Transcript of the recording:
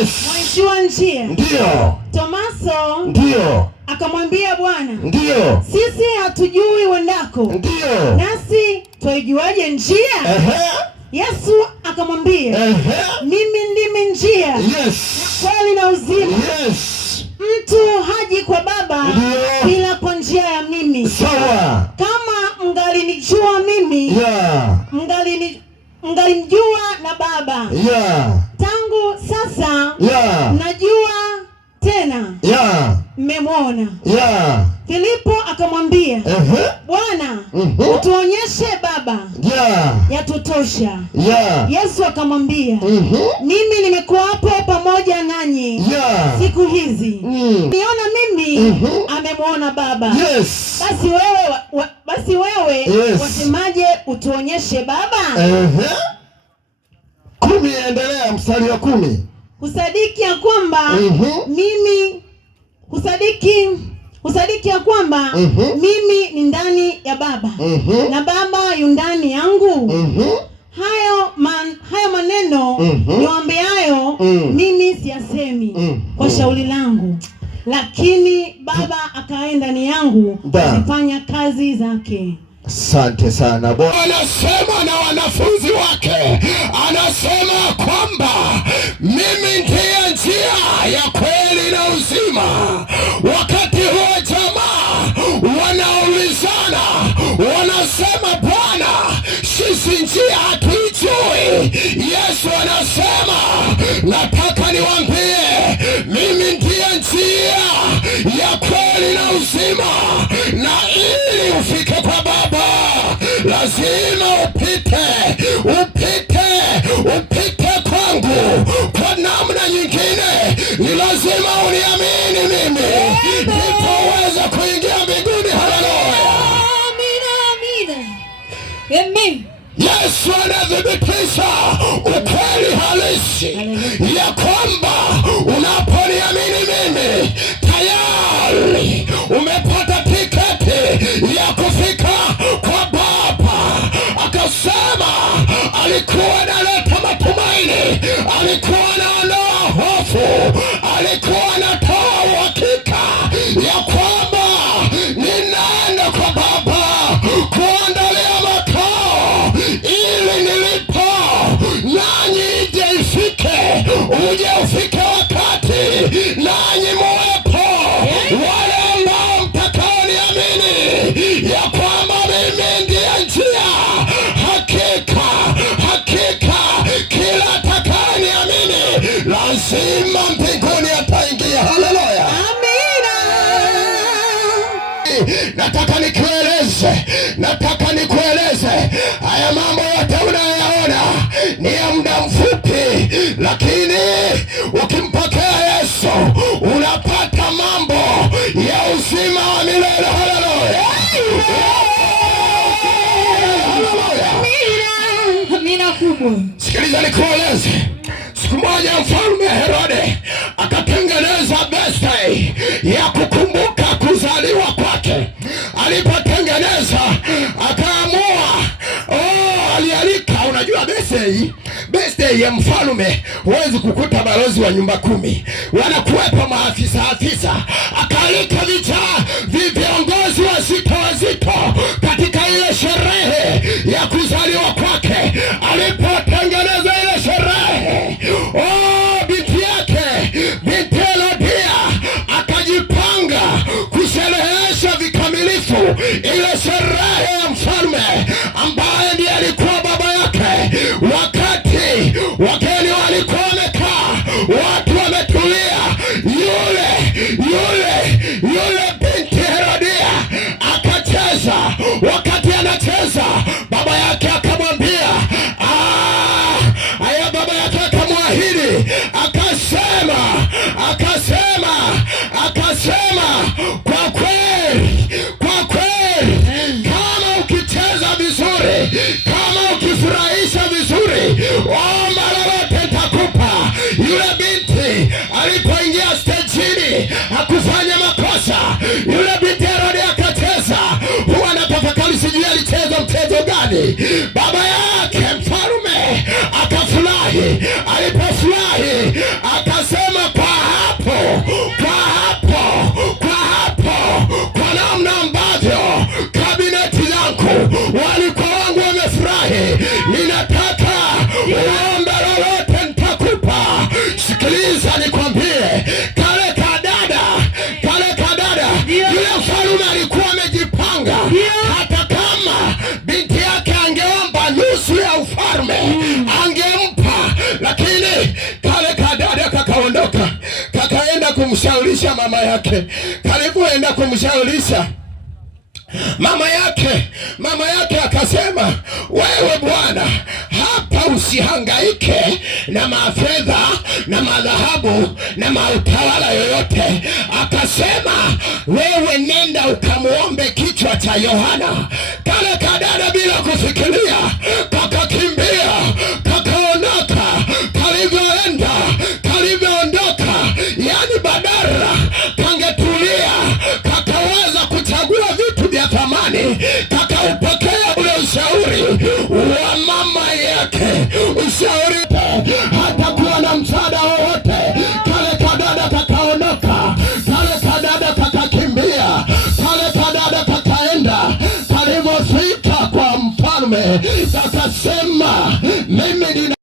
mwaishua njia. Ndio. Tomaso ndio akamwambia Bwana, ndio, sisi hatujui uendako, ndio, nasi twaijuaje njia? Yesu akamwambia, mimi ndimi njia, yes, kweli na uzima. Yes. Mtu haji kwa Baba ila kwa njia ya mimi. Sawa. Kama mngalinijua mimi, mngalimjua na Baba. Tangu sasa mnajua tena mmemwona. Filipo akamwambia, Bwana, utuonyeshe Baba, yatutosha. Yesu akamwambia, mimi nimekuwa hapo pamoja nanyi siku hizi, niona mimi amemwona Baba. Basi wewe wasemaje utuonyeshe Baba? 10 endelea, mstari wa 10. Kusadiki ya kwamba mimi Usadiki ya kwamba mimi ni ndani ya Baba na Baba yu ndani yangu. Hayo maneno niwaambiayo mimi siyasemi kwa shauri langu, lakini Baba akae ndani yangu kufanya kazi zake. Asante sana Bwana. Anasema na wanafunzi wake, anasema kwamba mimi ndiye njia ya kweli na uzima. Wakati huo jamaa wanaulizana, wanasema Bwana, sisi njia hatuijui. Yesu anasema, nataka niwaambie, mimi ndiye njia ya kweli na uzima, na ili ufike kwa Baba lazima upite kwangu. Kwa namna nyingine ni lazima uniamini mimi, ndipo uweze kuingia mbinguni. Haleluya, amina. Amen. Yesu anadhibitisha ukweli halisi ya kwamba unaponiamini mimi tayari umepata tiketi ya kufika kwa Baba. Akasema alikuwa analeta matumaini, alikuwa anaondoa hofu, alikuwa anatoa uhakika ya kwamba ninaenda kwa Baba kuandalia makao, ili nilipo nanyi uje ufike wakati nanyi muwepo. Wale ambao mtakaoniamini ya kwamba mimi ndiye njia, hakika kila atakayeniamini lazima mbinguni ataingia. Haleluya, amina. Nataka nikueleze haya mambo yote unayoyaona ni ya muda mfupi, lakini ukimpokea Yesu unapata mambo ya uzima wa milele. Haleluya, amina kubwa. Sikiliza nikueleze. Siku moja Mfalme Herode akatengeneza birthday ya kukumbuka kuzaliwa kwake. Alipotengeneza akaamua, alialika, unajua birthday ya mfalme huwezi kukuta balozi wa nyumba 10, wanakuwepo maafisa. Akaalika viongozi wazito katika ile sherehe ya kuzaliwa kwake. Alipotengeneza ile sherehe, binti yake, binti Herodia, akajipanga kusherehesha vikamilifu ile sherehe ya mfalme ambaye ndiye alikuwa baba yake. Wakati wageni walikuwa wamekaa, watu wametulia, yule binti Herodia akacheza. Wakati anacheza, baba yake akamwambia, baba yake akamwahidi, akasema kwa kweli kama ukicheza vizuri, kama ukifurahisha vizuri, omba lolote nitakupa. Yule binti alipoingia stejini hakufanya makosa. Yule binti Herode akacheza, huwa anatafakari sijui alicheza mchezo gani. Baba yake mfalme akafurahi. Alipofurahi akasema kumshaurisha mama yake. Kalipoenda kumshaurisha mama yake akasema, wewe bwana, hapa usihangaike na mafedha na madhahabu na mautawala yoyote. Akasema, wewe nenda ukamuombe kichwa cha Yohana. Kale kadada bila kufikiria kakakimbia, kakaondoka. Kalivyoondoka, yani badala kangetulia, kakaweza kuchagua vitu vya thamani, kakaupokea ule ushauri wa mama yake. Ushauri hatakuwa na msaada wowote. Kale kadada kakaondoka, kale kadada kakakimbia, kale kadada kakaenda. Kalivyofika kwa mfalme, kakasema, mimi